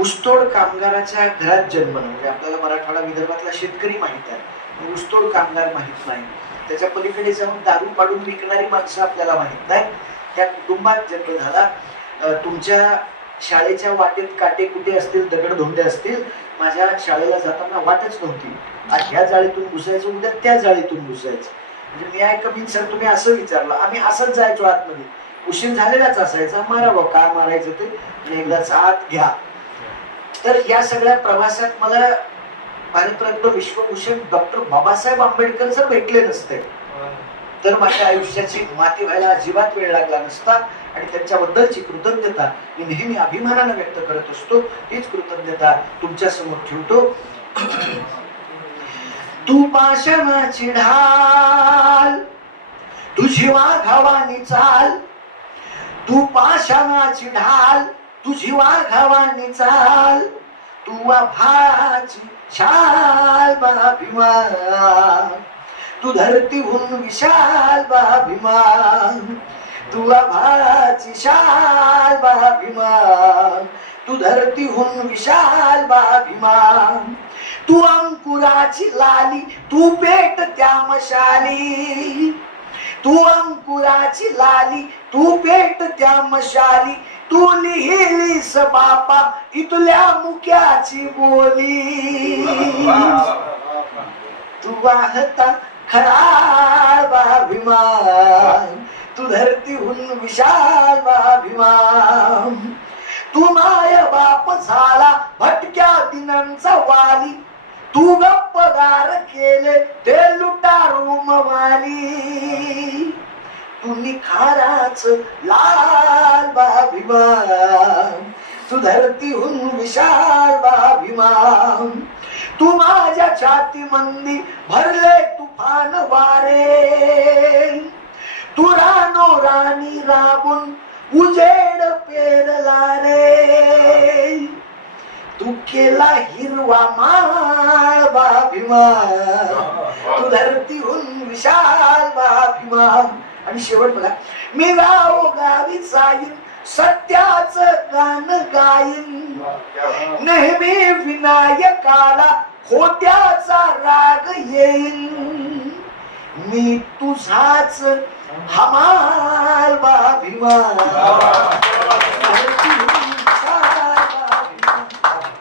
ऊसतोड कामगाराच्या घरात जन्म म्हणजे आपल्याला मराठवाडा विदर्भातला शेतकरी माहीत आहे. ऊसतोड कामगार माहीत नाही. त्याच्या पलीकडे जाऊन दारू पाडून विकणारी माणसं आपल्याला माहीत नाही. त्या कुटुंबात जन्म झाला. तुमच्या शाळेच्या वाटेत काटे कुठे असतील दगड धोंडे असतील माझ्या शाळेला जाताना वाटच नव्हती. आज ह्या जाळीतून घुसायचं उद्या त्या जाळीतून घुसायचं. म्हणजे मी आहे कमी सर तुम्ही असं विचारलं. आम्ही असंच जायचो आतमध्ये. उशीर झालेलाच असायचा. मारावं काय मारायचं ते? एकदाच आत घ्या. तर या सगळ्या प्रवासात मला भारतरत्न विश्वभूषण डॉक्टर बाबासाहेब आंबेडकर जर भेटले नसते तर माझ्या आयुष्याची माती व्हायला अजिबात वेळ लागला नसता आणि त्यांच्याबद्दलची कृतज्ञता मी नेहमी अभिमानानं व्यक्त करत असतो. तीच कृतज्ञता तुमच्यासमोर ठेवतो. तू पाषाणाची ढाल तुझी वाघावानी चाल तू पाषाणाची ढाल तुझी वाघावानी चाल तू आभाची शाल बाभिमान. तू धरतीहून विशाल बाभिमान तू आभाची शाल बाभिमान. तू धरतीहून विशाल बाभिमान. तू अंकुराची लाली तू पेट त्या मशाली तू अंकुराची लाली तू पेट त्या मशाली तू बापा इथल्या मुक्याची बोली. तू वाहता खरा बाभिमान तू धरतीहून विशाल बाभिमान तू माय बाप झाला भटक्या दिनांचा वाली. तू गप्पगार केले ते लुटारू मवाली तुम्ही खाराच लाल बाभिमान तू धरतीहून विशाल बाभिमान तू माझ्या छाती मंदी भरले तुफान वारे तू रानो राणी राबून उजेड पेरला रे। तू केला हिरवा माळ बाभिमान तू धरतीहून विशाल बाभिमान आणि शेवट बघा मी गाव गावी जाईन सत्याच गाण गाईन. नेहमी विनायकाला होत्याचा राग येईन. मी तुझाच हमाल बाभिमान